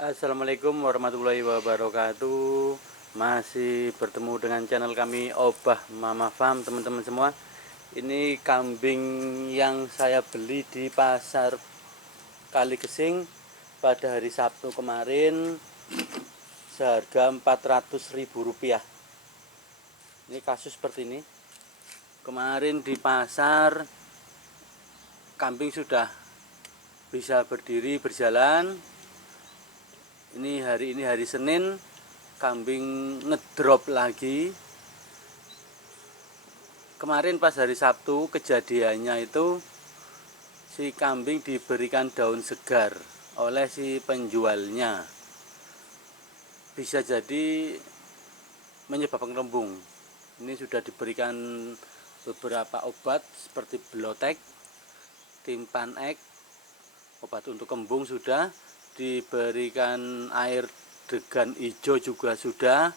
Assalamualaikum warahmatullahi wabarakatuh. Masih bertemu dengan channel kami Obah Mama Farm, teman-teman semua. Ini kambing yang saya beli di pasar Kaligesing pada hari Sabtu kemarin seharga Rp400.000. Ini kasus seperti ini. Kemarin di pasar kambing sudah bisa berdiri berjalan. Ini hari Senin, kambing ngedrop lagi. Kemarin pas hari Sabtu kejadiannya itu si kambing diberikan daun segar oleh si penjualnya. Bisa jadi menyebabkan kembung. Ini sudah diberikan beberapa obat seperti Blotek, Timpanek, obat untuk kembung sudah, diberikan air degan hijau juga sudah,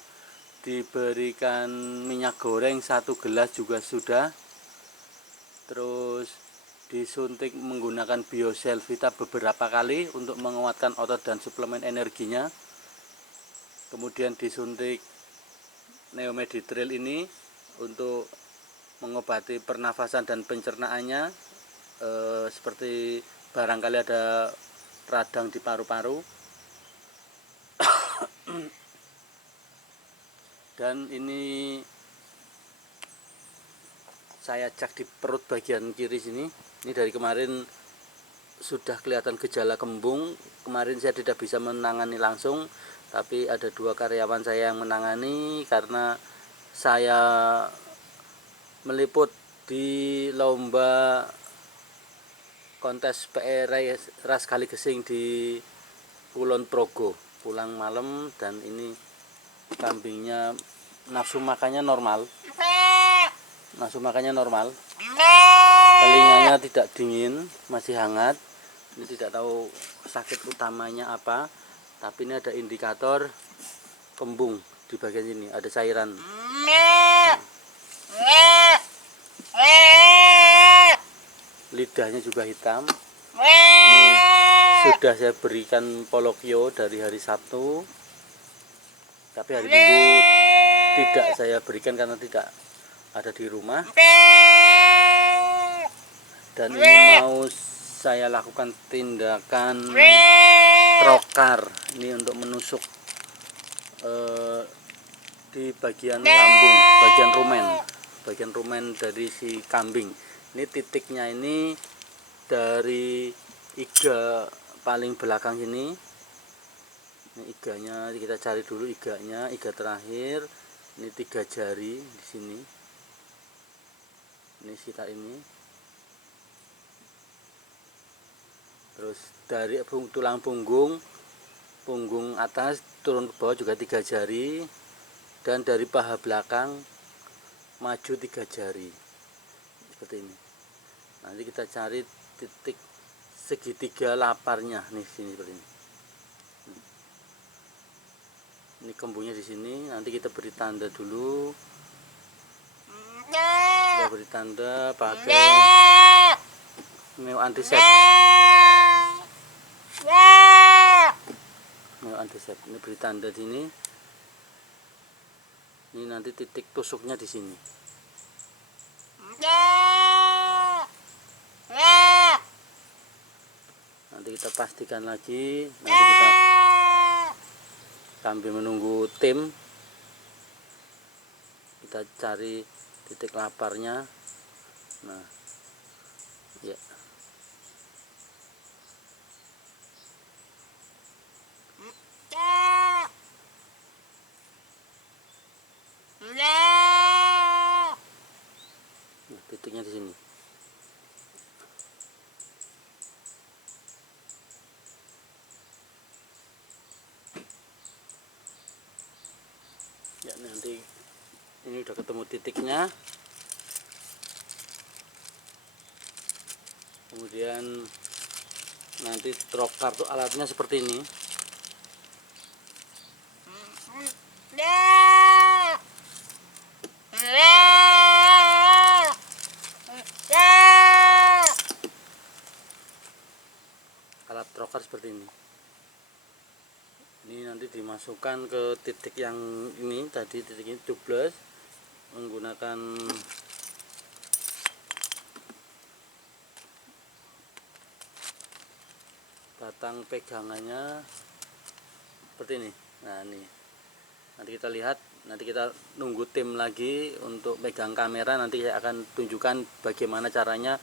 diberikan minyak goreng 1 gelas juga sudah, terus disuntik menggunakan Bioselvita beberapa kali untuk menguatkan otot dan suplemen energinya. Kemudian disuntik Neomeditril ini untuk mengobati pernafasan dan pencernaannya, seperti barangkali ada radang di paru-paru. Dan ini saya cek di perut bagian kiri sini. Ini dari kemarin sudah kelihatan gejala kembung. Kemarin saya tidak bisa menangani langsung, tapi ada 2 karyawan saya yang menangani karena saya meliput di lomba kontes PE Ras Kaligesing di Kulon Progo pulang malam. Dan ini kambingnya nafsu makannya normal, telinganya tidak dingin, masih hangat. Ini tidak tahu sakit utamanya apa, tapi ini ada indikator kembung di bagian sini, ada cairan. Lidahnya juga hitam. Ini sudah saya berikan Polokio dari hari Sabtu, tapi hari Minggu tidak saya berikan karena tidak ada di rumah. Dan ini mau saya lakukan tindakan trokar, ini untuk menusuk di bagian lambung, bagian rumen dari si kambing. Ini titiknya ini dari iga paling belakang ini. Ini iganya kita cari dulu, iganya, iga terakhir. Ini 3 jari di sini. Ini sita ini. Terus dari tulang punggung atas turun ke bawah juga 3 jari, dan dari paha belakang maju 3 jari seperti ini. Nanti kita cari titik segitiga laparnya nih, sini seperti ini. Ini kembungnya di sini. Nanti kita beri tanda dulu. Kita beri tanda pakai Neo Antisep. Ini beri tanda di sini. Ini nanti titik tusuknya di sini. Nanti kita pastikan lagi. Nanti kita sambil menunggu tim, kita cari titik laparnya. Nah, ya. Nah, titiknya di sini. Ya, nanti ini udah ketemu titiknya. Kemudian nanti trokar tuh alatnya seperti ini. Alat trokar seperti ini. nanti dimasukkan ke titik yang ini tadi, titik ini tubles menggunakan batang pegangannya seperti ini. Nah ini nanti kita lihat, nanti kita nunggu tim lagi untuk megang kamera, nanti saya akan tunjukkan bagaimana caranya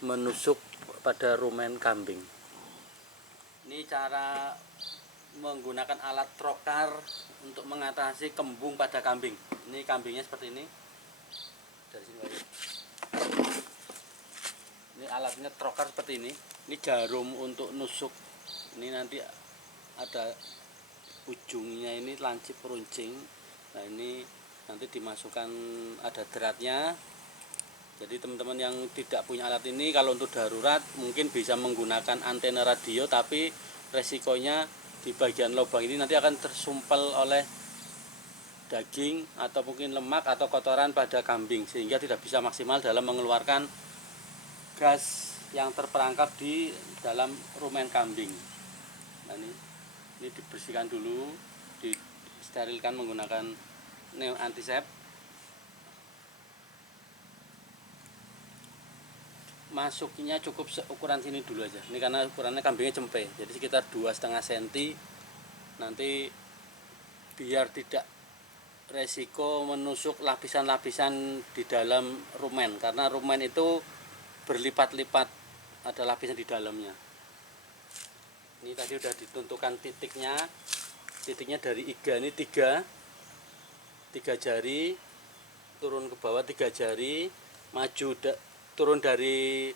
menusuk pada rumen kambing. Ini cara menggunakan alat trokar untuk mengatasi kembung pada kambing. Ini kambingnya seperti ini. Dari sini lagi. Ini alatnya trokar seperti ini. Ini jarum untuk nusuk. Ini nanti ada ujungnya, ini lancip runcing. Nah ini nanti dimasukkan, ada deratnya. Jadi teman-teman yang tidak punya alat ini, kalau untuk darurat mungkin bisa menggunakan antena radio, tapi resikonya di bagian lubang ini nanti akan tersumpel oleh daging atau mungkin lemak atau kotoran pada kambing, sehingga tidak bisa maksimal dalam mengeluarkan gas yang terperangkap di dalam rumen kambing. Nah ini dibersihkan dulu, disterilkan menggunakan neo antisep. Masuknya cukup seukuran sini dulu aja. Ini karena ukurannya kambingnya cempe, jadi sekitar 2,5 cm. Nanti biar tidak resiko menusuk lapisan-lapisan di dalam rumen, karena rumen itu berlipat-lipat, ada lapisan di dalamnya. Ini tadi udah ditentukan titiknya. Titiknya dari iga ini tiga jari, turun ke bawah 3 jari, turun dari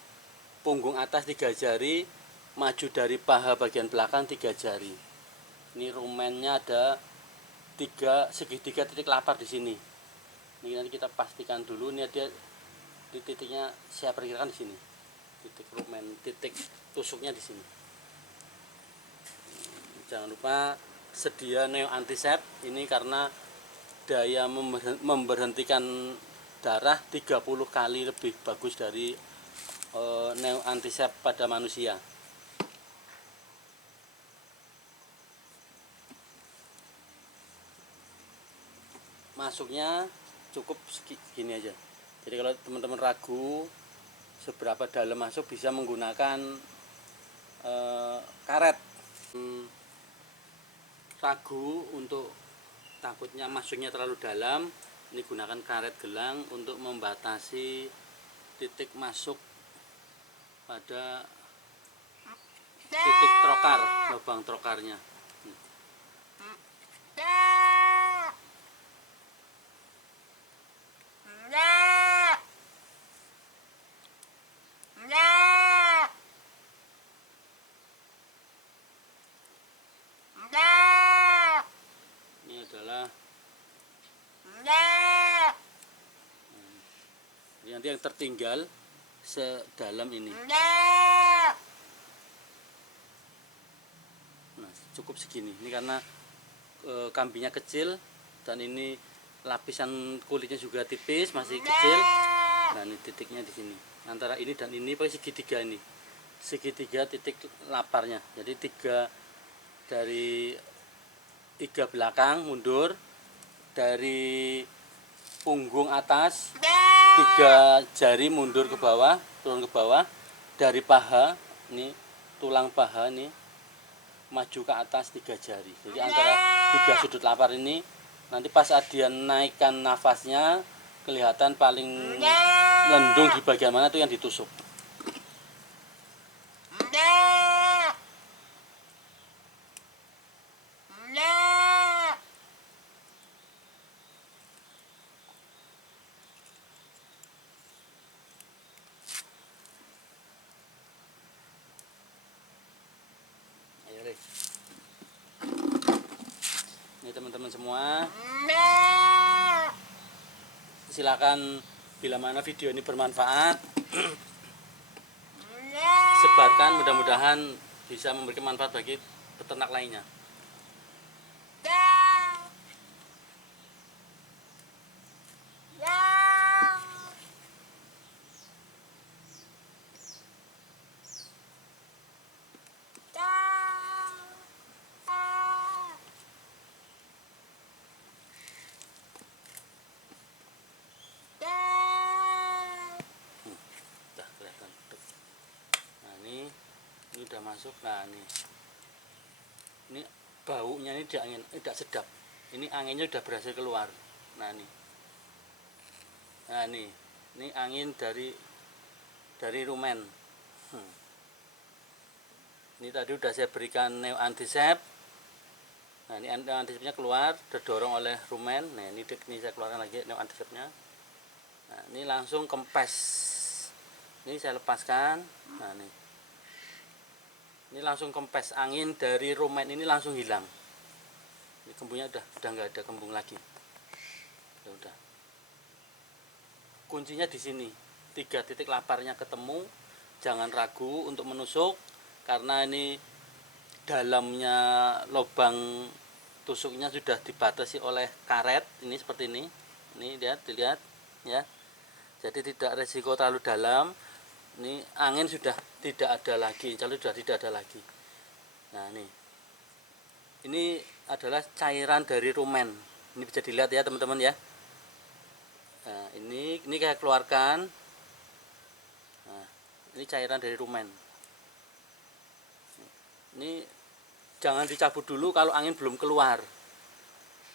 punggung atas 3 jari, maju dari paha bagian belakang 3 jari. Ini rumennya ada segitiga titik lapar di sini. Ini nanti kita pastikan dulu, ini ada di titiknya, saya perkirakan di sini. Titik rumen, titik tusuknya di sini. Jangan lupa sedia neo antisep ini, karena daya memberhentikan darah 30 kali lebih bagus dari neo antisep pada manusia. Masuknya cukup segini aja. Jadi kalau teman-teman ragu seberapa dalam masuk, bisa menggunakan karet. Ragu untuk takutnya masuknya terlalu dalam, ini gunakan karet gelang untuk membatasi titik masuk pada titik trokar, lubang trokarnya. Ini adalah nanti yang tertinggal sedalam ini. Nah, cukup segini. Ini karena kambingnya kecil dan ini lapisan kulitnya juga tipis, masih kecil. Nah, ini titiknya di sini. Antara ini dan ini pakai segitiga ini. Segitiga titik laparnya. Jadi 3 dari iga belakang mundur, dari punggung atas 3 jari mundur ke bawah, turun ke bawah, dari paha ini, tulang paha ini maju ke atas 3 jari. Jadi antara 3 sudut lapar ini, nanti pas dia naikkan nafasnya kelihatan paling lendung di bagian mana itu yang ditusuk. Ini teman-teman semua, silakan bila mana video ini bermanfaat, sebarkan, mudah-mudahan bisa memberikan manfaat bagi peternak lainnya. masuk. Nah ini baunya ini tidak sedap. Ini anginnya udah berhasil keluar. Nah ini angin dari rumen. Ini tadi udah saya berikan neo antisep. Nah ini neo antisepnya keluar, terdorong oleh rumen. Nah ini saya keluarkan lagi neo antisepnya. Nah ini langsung kempes. Ini saya lepaskan. Nah ini langsung kempes, angin dari rumen ini langsung hilang. Ini kembungnya udah nggak ada kembung lagi. Udah. Kuncinya di sini. 3 titik laparnya ketemu. Jangan ragu untuk menusuk karena ini dalamnya lubang tusuknya sudah dibatasi oleh karet. Ini seperti ini. Ini dilihat ya. Jadi tidak resiko terlalu dalam. Ini angin sudah tidak ada lagi, insya Allah sudah tidak ada lagi. Nah ini adalah cairan dari rumen. Ini bisa dilihat ya teman-teman ya. Nah, ini saya keluarkan. Nah, ini cairan dari rumen. Ini jangan dicabut dulu kalau angin belum keluar.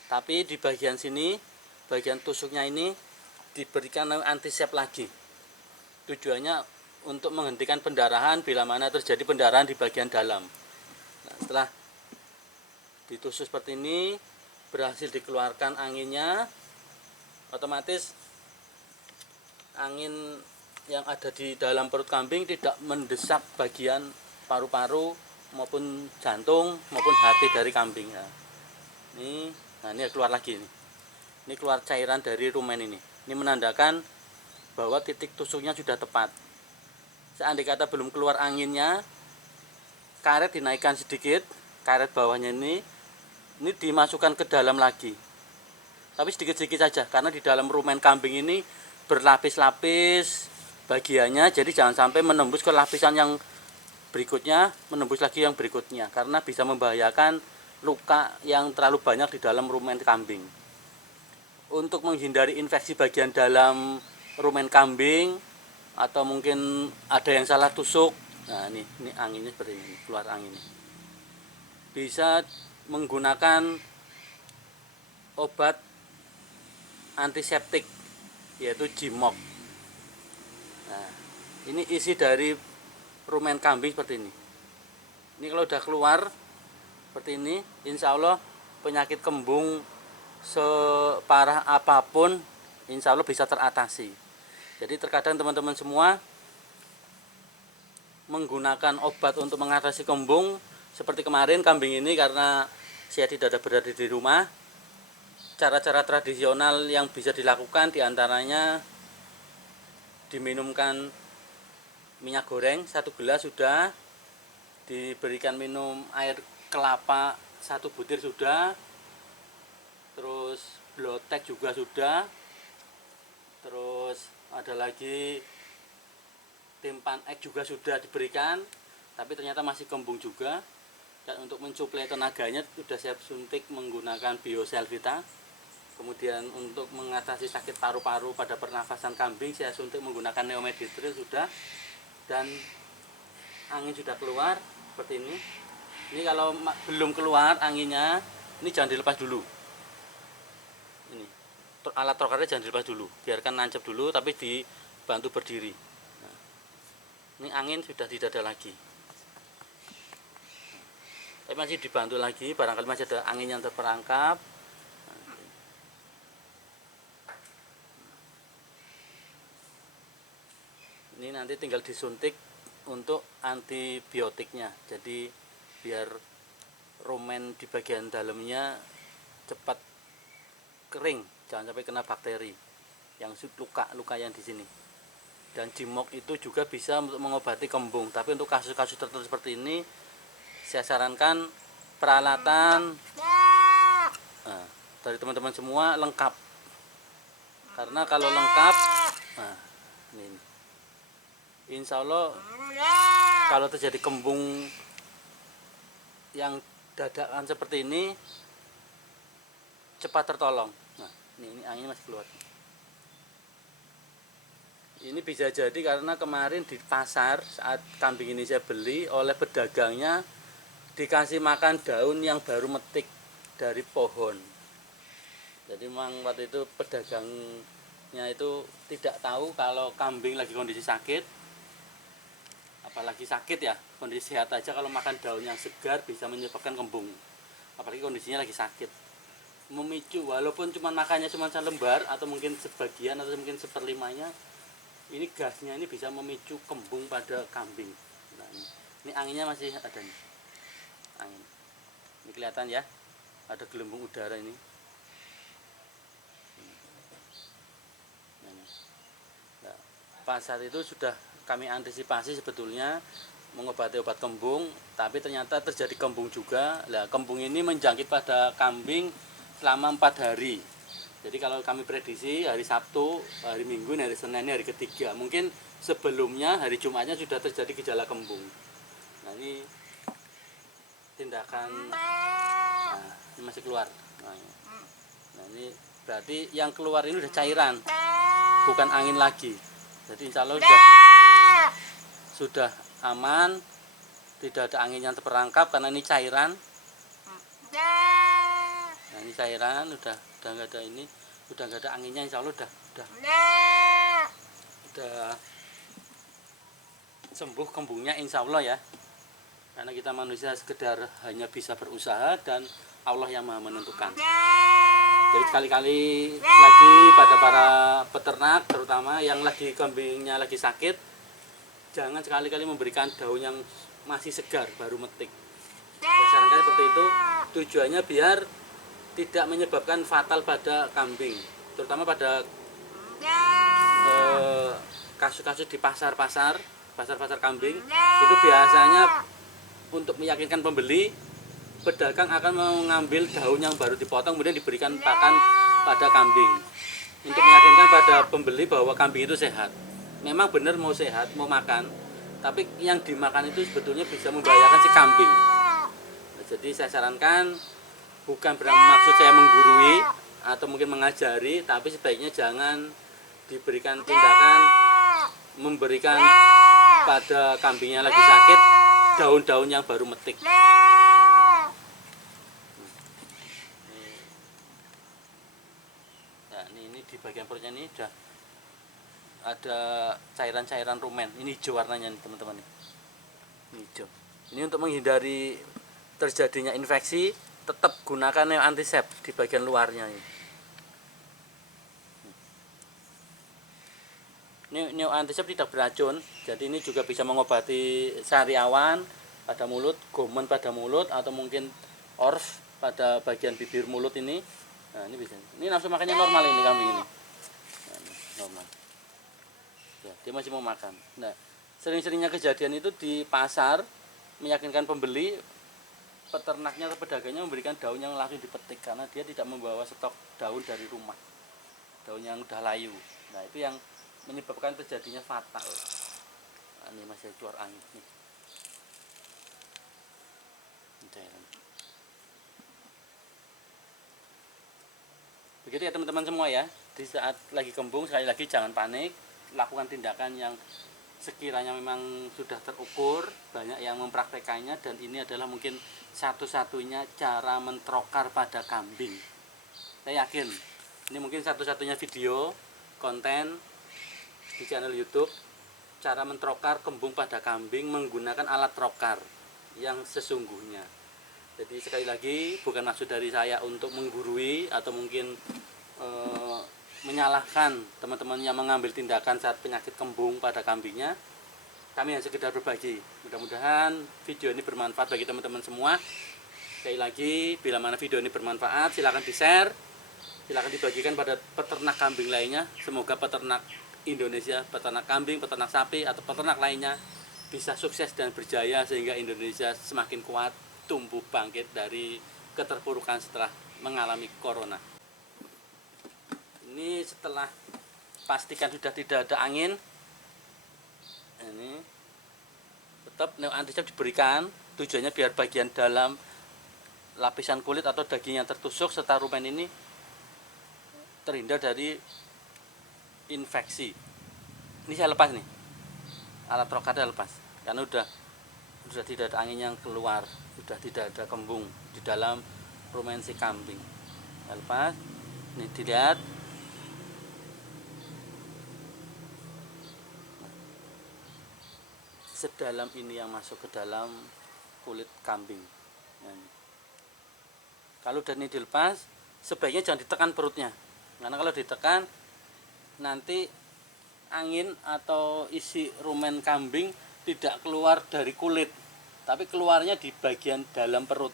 Tapi di bagian sini, bagian tusuknya ini diberikan antisep lagi. Tujuannya untuk menghentikan pendarahan bila mana terjadi pendarahan di bagian dalam. Nah, setelah ditusuk seperti ini, berhasil dikeluarkan anginnya, otomatis angin yang ada di dalam perut kambing tidak mendesak bagian paru-paru maupun jantung maupun hati dari kambing. Nah ini keluar lagi nih. Ini keluar cairan dari rumen ini. Ini menandakan bahwa titik tusuknya sudah tepat. Seandainya kata belum keluar anginnya, karet dinaikkan sedikit, karet bawahnya ini dimasukkan ke dalam lagi. Tapi sedikit-sedikit saja, karena di dalam rumen kambing ini berlapis-lapis bagiannya, jadi jangan sampai menembus ke lapisan yang berikutnya, menembus lagi yang berikutnya, karena bisa membahayakan luka yang terlalu banyak di dalam rumen kambing. Untuk menghindari infeksi bagian dalam rumen kambing, atau mungkin ada yang salah tusuk, nah ini anginnya seperti ini, keluar anginnya. Bisa menggunakan obat antiseptik yaitu Jimok. Nah, ini isi dari rumen kambing seperti ini. Ini kalau udah keluar seperti ini, insya Allah penyakit kembung separah apapun insya Allah bisa teratasi. Jadi terkadang teman-teman semua menggunakan obat untuk mengatasi kembung. Seperti kemarin kambing ini karena saya tidak ada berada di rumah, cara-cara tradisional yang bisa dilakukan diantaranya diminumkan minyak goreng 1 gelas sudah, diberikan minum air kelapa 1 butir sudah, terus blotek juga sudah, terus ada lagi timpan ek juga sudah diberikan, tapi ternyata masih kembung juga. Dan untuk mensuplai tenaganya sudah saya suntik menggunakan Bioselvita. Kemudian untuk mengatasi sakit paru-paru pada pernafasan kambing saya suntik menggunakan Neomeditril sudah. Dan angin sudah keluar seperti ini. Ini kalau belum keluar anginnya, ini jangan dilepas dulu. Ini alat trokarnya jangan dilepas dulu, biarkan nancep dulu tapi dibantu berdiri. Nah, ini angin sudah tidak ada lagi, tapi masih dibantu lagi, barangkali masih ada angin yang terperangkap. Ini nanti tinggal disuntik untuk antibiotiknya, jadi biar rumen di bagian dalamnya cepat kering, jangan sampai kena bakteri yang luka yang di sini. Dan Jimok itu juga bisa untuk mengobati kembung, tapi untuk kasus-kasus tertentu seperti ini saya sarankan peralatan dari teman-teman semua lengkap, karena kalau lengkap, nah ini insya Allah kalau terjadi kembung yang dadakan seperti ini cepat tertolong. Nah ini anginnya masih keluar. Ini bisa jadi karena kemarin di pasar saat kambing ini saya beli oleh pedagangnya dikasih makan daun yang baru metik dari pohon. Jadi memang waktu itu pedagangnya itu tidak tahu kalau kambing lagi kondisi sakit, apalagi sakit ya, kondisi sehat aja kalau makan daun yang segar bisa menyebabkan kembung, apalagi kondisinya lagi sakit, memicu walaupun cuma makannya cuma selembar atau mungkin sebagian atau mungkin seperlimanya, ini gasnya ini bisa memicu kembung pada kambing. Nah, ini anginnya masih ada nih, angin ini kelihatan ya, ada gelembung udara ini. Nah, pasar itu sudah kami antisipasi sebetulnya mengobati obat kembung, tapi ternyata terjadi kembung juga. Nah, kembung ini menjangkit pada kambing selama 4 hari. Jadi kalau kami prediksi hari Sabtu, hari Minggu, hari Senin, hari ketiga, mungkin sebelumnya hari Jumatnya sudah terjadi gejala kembung. Nah ini tindakan, nah, ini masih keluar. Nah ini berarti yang keluar ini udah cairan, bukan angin lagi. Jadi insya Allah sudah aman, tidak ada angin yang terperangkap karena ini cairan. Nah ini cairan udah nggak ada ini, udah nggak ada anginnya, insya Allah udah sembuh kembungnya insya Allah ya. Karena kita manusia sekedar hanya bisa berusaha dan Allah yang maha menentukan. Jadi sekali-kali lagi pada para peternak terutama yang lagi kambingnya lagi sakit, jangan sekali-kali memberikan daun yang masih segar baru metik. Saya sarankan seperti itu, tujuannya biar tidak menyebabkan fatal pada kambing, terutama pada kasus-kasus di pasar-pasar kambing. Itu biasanya untuk meyakinkan pembeli, pedagang akan mengambil daun yang baru dipotong kemudian diberikan pakan pada kambing untuk meyakinkan pada pembeli bahwa kambing itu sehat. Memang benar mau sehat, mau makan, tapi yang dimakan itu sebetulnya bisa membahayakan si kambing. Nah, jadi saya sarankan, bukan bermaksud saya menggurui atau mungkin mengajari, tapi sebaiknya jangan diberikan tindakan memberikan pada kambingnya lagi sakit daun-daun yang baru metik. Nah, ini di bagian perutnya ini sudah ada cairan-cairan rumen. Ini hijau warnanya nih teman-teman. Ini hijau. Ini untuk menghindari terjadinya infeksi, tetap gunakan neoantisep di bagian luarnya ini. Neoantisep tidak beracun, jadi ini juga bisa mengobati sariawan pada mulut, gomen pada mulut, atau mungkin orf pada bagian bibir mulut ini. Nah ini bisa. Ini nafsu makannya normal ini kambing ini. Nah, ini normal. Ya, dia masih mau makan. Nah sering-seringnya kejadian itu di pasar meyakinkan pembeli, peternaknya atau pedagangnya memberikan daun yang langsung dipetik karena dia tidak membawa stok daun dari rumah, daun yang udah layu. Nah itu yang menyebabkan terjadinya fatal. Nah, ini masih keluar angin nih. Begitu ya teman-teman semua ya. Di saat lagi kembung, sekali lagi jangan panik, lakukan tindakan yang sekiranya memang sudah terukur, banyak yang mempraktekannya, dan ini adalah mungkin satu-satunya cara mentrokar pada kambing. Saya yakin ini mungkin satu-satunya video konten di channel YouTube cara mentrokar kembung pada kambing menggunakan alat trokar yang sesungguhnya. Jadi sekali lagi bukan maksud dari saya untuk menggurui atau mungkin menyalahkan teman-teman yang mengambil tindakan saat penyakit kembung pada kambingnya. Kami hanya sekedar berbagi. Mudah-mudahan video ini bermanfaat bagi teman-teman semua. Sekali lagi, bila mana video ini bermanfaat, silakan di-share, silakan dibagikan pada peternak kambing lainnya. Semoga peternak Indonesia, peternak kambing, peternak sapi, atau peternak lainnya bisa sukses dan berjaya sehingga Indonesia semakin kuat tumbuh bangkit dari keterpurukan setelah mengalami corona. Ini setelah pastikan sudah tidak ada angin, ini tetap neoantisep diberikan, tujuannya biar bagian dalam lapisan kulit atau daging yang tertusuk serta rumen ini terhindar dari infeksi. ini saya lepas nih, alat trokarnya lepas karena sudah tidak ada angin yang keluar, sudah tidak ada kembung di dalam rumen si kambing. Saya lepas, ini dilihat. Sedalam ini yang masuk ke dalam kulit kambing. Kalau udah ini dilepas, sebaiknya jangan ditekan perutnya, karena kalau ditekan nanti angin atau isi rumen kambing tidak keluar dari kulit, tapi keluarnya di bagian dalam perut.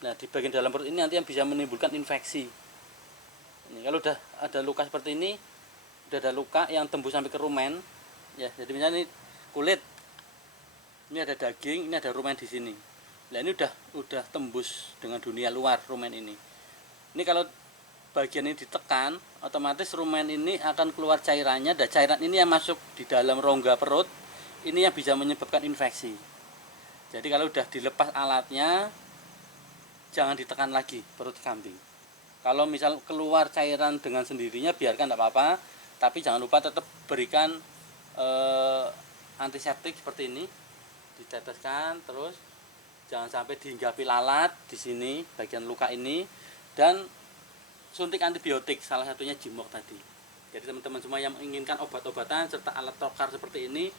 Nah, di bagian dalam perut ini nanti yang bisa menimbulkan infeksi. Ini kalau udah ada luka seperti ini, udah ada luka yang tembus sampai ke rumen, ya. Jadi misalnya ini kulit, ini ada daging, ini ada rumen di sini. Nah, ini udah tembus dengan dunia luar rumen ini. Ini kalau bagian ini ditekan, otomatis rumen ini akan keluar cairannya, dan cairan ini yang masuk di dalam rongga perut, ini yang bisa menyebabkan infeksi. Jadi kalau udah dilepas alatnya, jangan ditekan lagi perut kambing. Kalau misal keluar cairan dengan sendirinya, biarkan, tidak apa-apa, tapi jangan lupa tetap berikan antiseptik seperti ini, diteteskan terus, jangan sampai dihinggapi lalat di sini bagian luka ini, dan suntik antibiotik, salah satunya Jimok tadi. Jadi teman-teman semua yang menginginkan obat-obatan serta alat trokar seperti ini,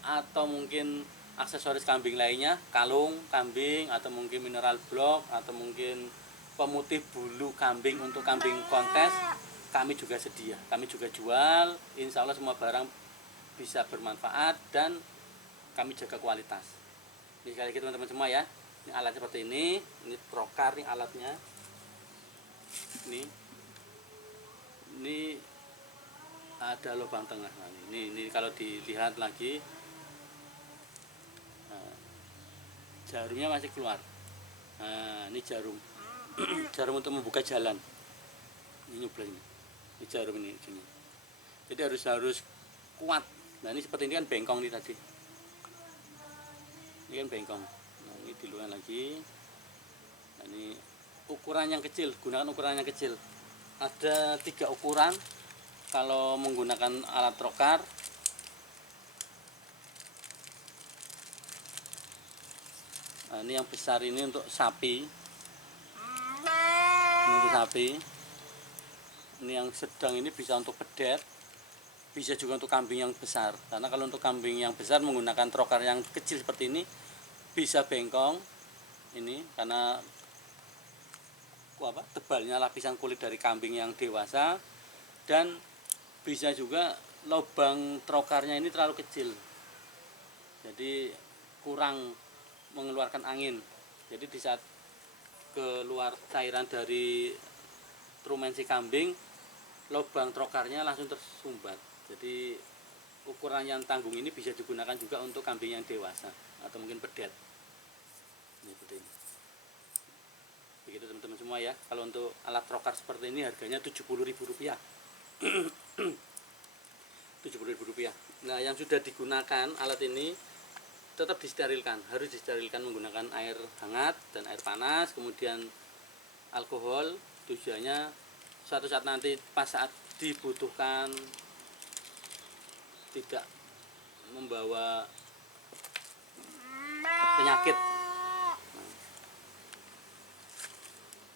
atau mungkin aksesoris kambing lainnya, kalung kambing, atau mungkin mineral block, atau mungkin pemutih bulu kambing untuk kambing kontes, kami juga sedia, kami juga jual. Insya Allah semua barang bisa bermanfaat dan kami jaga kualitas. Ini sekali lagi teman-teman semua ya, ini alat seperti ini trokar, ini alatnya. Ini ada lubang tengah. Nah, ini kalau dilihat lagi, nah, jarumnya masih keluar. Nah, ini jarum jarum untuk membuka jalan. Ini nyublek ini jarum ini. Jadi harus kuat. Nah, ini seperti ini kan bengkong nih tadi. Ini kan bengkong. Nah, ini di luar lagi. Nah, ini ukuran yang kecil, gunakan ukuran yang kecil. Ada 3 ukuran kalau menggunakan alat trokar. Nah, ini yang besar ini untuk sapi. Ini untuk sapi. Ini yang sedang ini bisa untuk pedet, bisa juga untuk kambing yang besar. Karena kalau untuk kambing yang besar menggunakan trokar yang kecil seperti ini bisa bengkong ini, karena tebalnya lapisan kulit dari kambing yang dewasa, dan bisa juga lubang trokarnya ini terlalu kecil, jadi kurang mengeluarkan angin. Jadi di saat keluar cairan dari rumen si kambing, lubang trokarnya langsung tersumbat. Jadi ukuran yang tanggung ini bisa digunakan juga untuk kambing yang dewasa atau mungkin pedet. Ini seperti ini. Begitu teman-teman semua ya. Kalau untuk alat trokar seperti ini harganya Rp70.000. Rp70.000. Nah, yang sudah digunakan alat ini tetap disterilkan, harus disterilkan menggunakan air hangat dan air panas, kemudian alkohol. Tujuannya suatu saat nanti pas saat dibutuhkan tidak membawa penyakit. Nah,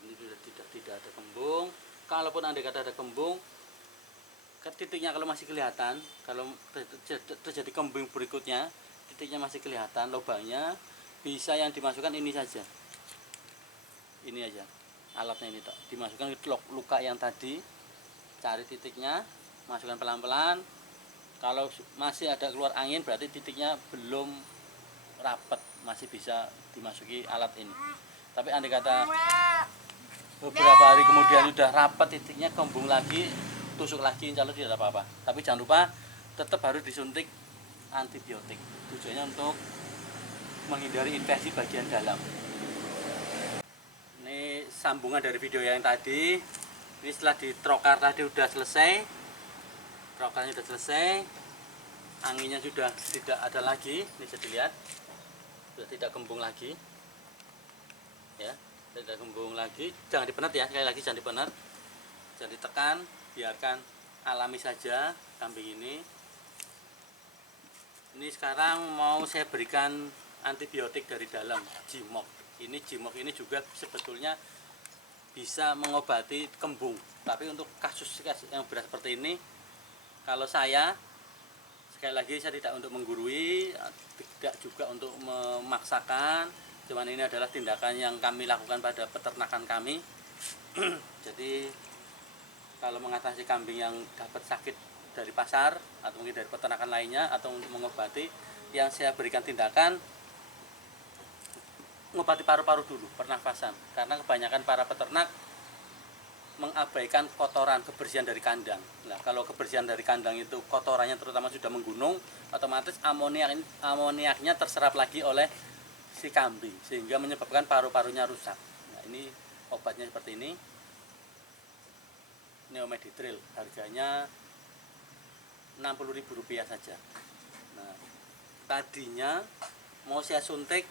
ini sudah tidak ada kembung. Kalaupun andai kata ada kembung, titiknya kalau masih kelihatan, kalau terjadi kembung berikutnya, titiknya masih kelihatan lubangnya, bisa yang dimasukkan ini saja. Ini aja. Alatnya ini dimasukkan ke luka yang tadi, cari titiknya, masukkan pelan-pelan. Kalau masih ada keluar angin, berarti titiknya belum rapat, masih bisa dimasuki alat ini. Tapi andai kata beberapa hari kemudian sudah rapat titiknya, kembung lagi, tusuk lagi, insya Allah tidak ada apa-apa. Tapi jangan lupa tetap harus disuntik antibiotik. Tujuannya untuk menghindari infeksi bagian dalam. Ini sambungan dari video yang tadi. Ini setelah ditrokar tadi sudah selesai, trokarnya sudah selesai, anginnya sudah tidak ada lagi. Ini bisa dilihat, sudah tidak kembung lagi, ya, tidak kembung lagi. Jangan dipenat ya, sekali lagi jangan dipenat, jangan ditekan, biarkan alami saja kambing ini. Ini sekarang mau saya berikan antibiotik dari dalam, Jimok. Jimok ini juga sebetulnya bisa mengobati kembung. Tapi untuk kasus yang berat seperti ini, kalau saya, sekali lagi saya tidak untuk menggurui, tidak juga untuk memaksakan. Cuman ini adalah tindakan yang kami lakukan pada peternakan kami. Jadi kalau mengatasi kambing yang dapat sakit dari pasar atau mungkin dari peternakan lainnya, atau untuk mengobati, yang saya berikan tindakan mengobati paru-paru dulu, pernafasan. Karena kebanyakan para peternak mengabaikan kotoran, kebersihan dari kandang. Nah, kalau kebersihan dari kandang itu kotorannya terutama sudah menggunung, otomatis amoniaknya terserap lagi oleh si kambing sehingga menyebabkan paru-parunya rusak. Nah, ini obatnya seperti ini. Neomeditril, harganya Rp60.000 saja. Nah, tadinya mau saya suntik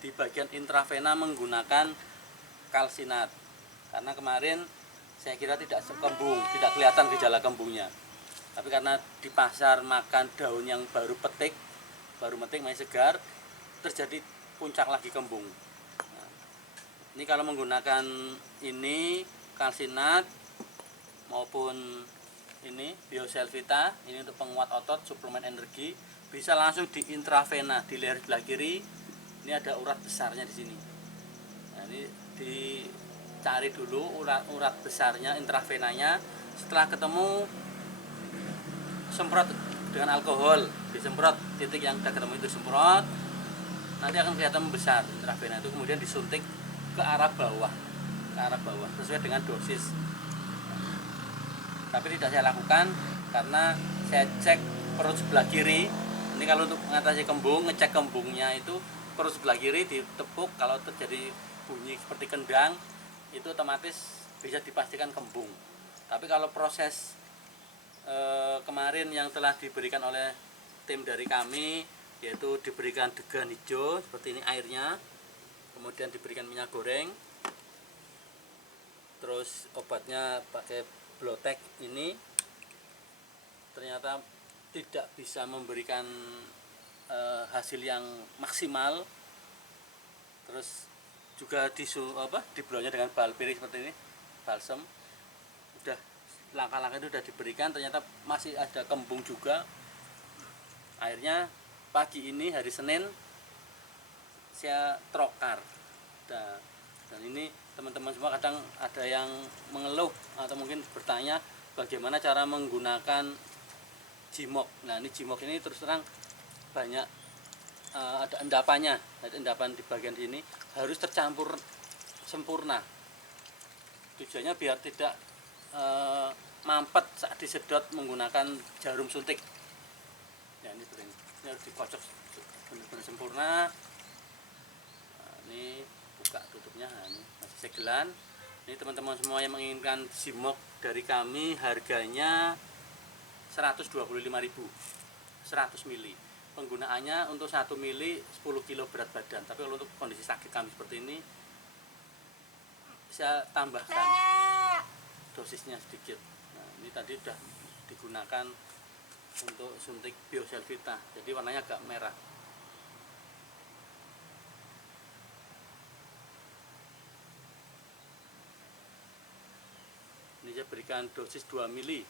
di bagian intravena menggunakan kalsinat, karena kemarin saya kira tidak kembung, tidak kelihatan gejala kembungnya. Tapi karena di pasar makan daun yang baru metik masih segar, terjadi puncak lagi kembung. Nah, ini kalau menggunakan ini kalsinat maupun ini Bioselvita, ini untuk penguat otot, suplemen energi, bisa langsung di intravena di leher sebelah kiri. Ini ada urat besarnya di sini. Nah, ini dicari dulu urat besarnya, intravenanya. Setelah ketemu, semprot dengan alkohol, disemprot titik yang sudah ketemu itu, semprot. Nanti akan kelihatan membesar intravena itu, kemudian disuntik ke arah bawah sesuai dengan dosis. Tapi tidak saya lakukan karena saya cek perut sebelah kiri. Ini kalau untuk mengatasi kembung, ngecek kembungnya itu perut sebelah kiri ditepuk, kalau terjadi bunyi seperti kendang itu otomatis bisa dipastikan kembung. Tapi kalau proses kemarin yang telah diberikan oleh tim dari kami, yaitu diberikan degan hijau seperti ini airnya, kemudian diberikan minyak goreng, terus obatnya pakai Blotek, ini ternyata tidak bisa memberikan hasil yang maksimal. Terus juga diblownya dengan balpirik seperti ini, balsem. Udah langkah-langkah itu sudah diberikan, ternyata masih ada kembung juga. Akhirnya pagi ini, hari Senin, saya trokar. Dan ini teman-teman semua kadang ada yang mengeluh atau mungkin bertanya bagaimana cara menggunakan Jimok. Nah, ini Jimok ini terus terang banyak ada endapannya. Ada endapan di bagian sini, harus tercampur sempurna. Tujuannya biar tidak mampet saat disedot menggunakan jarum suntik. Ya, ini harus dikocok benar-benar sempurna. Nah, ini buka tutupnya, nah, ini masih segelan. Ini teman-teman semua yang menginginkan Jimok dari kami, harganya 125.000, 100 mili. Penggunaannya untuk 1 mili 10 kilo berat badan. Tapi kalau untuk kondisi sakit kami seperti ini, saya tambahkan dosisnya sedikit. Nah, ini tadi sudah digunakan untuk suntik Bioselvita, jadi warnanya agak merah. Ini saya berikan dosis 2 mili.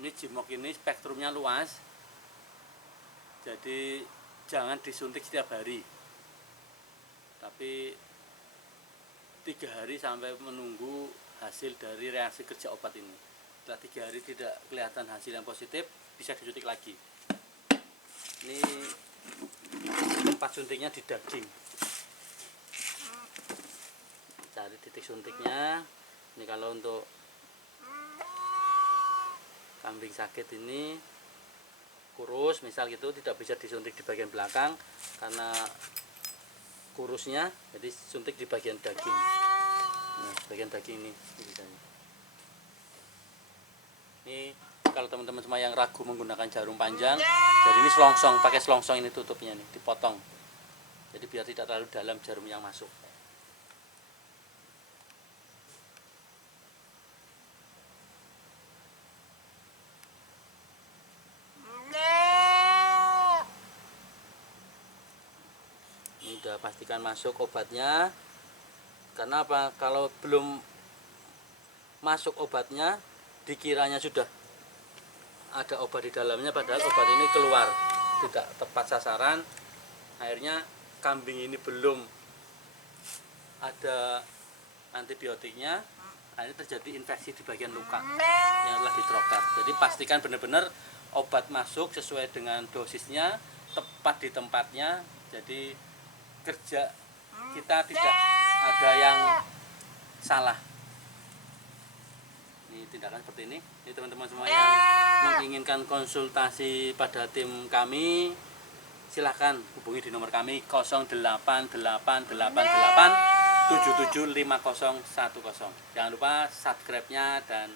Ini Jimok ini spektrumnya luas, jadi jangan disuntik setiap hari, tapi 3 hari sampai menunggu hasil dari reaksi kerja obat ini. Setelah 3 hari tidak kelihatan hasil yang positif, bisa disuntik lagi. Ini tempat suntiknya di daging. Cari titik suntiknya. Ini kalau untuk kambing sakit ini kurus misal gitu, tidak bisa disuntik di bagian belakang karena kurusnya, jadi suntik di bagian daging. Nah, bagian daging ini misalnya. Ini kalau teman-teman semua yang ragu menggunakan jarum panjang, jadi ini selongsong, pakai selongsong ini tutupnya nih, dipotong. Jadi biar tidak terlalu dalam jarum yang masuk. sudah pastikan masuk obatnya. Karena apa? Kalau belum masuk obatnya, dikiranya sudah ada obat di dalamnya, padahal obat ini keluar tidak tepat sasaran. Akhirnya kambing ini belum ada antibiotiknya, akhirnya terjadi infeksi di bagian luka yang telah ditrokat. Jadi pastikan benar-benar obat masuk sesuai dengan dosisnya, tepat di tempatnya. Jadi kerja kita tidak ada yang salah. Ini tindakan seperti ini. Ini teman-teman semua yang menginginkan konsultasi pada tim kami, silahkan hubungi di nomor kami 088888775010. Jangan lupa subscribe-nya dan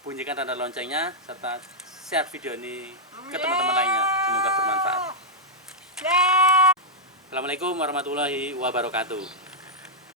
bunyikan tanda loncengnya serta share video ini ke teman-teman lainnya. Semoga bermanfaat. Assalamualaikum warahmatullahi wabarakatuh.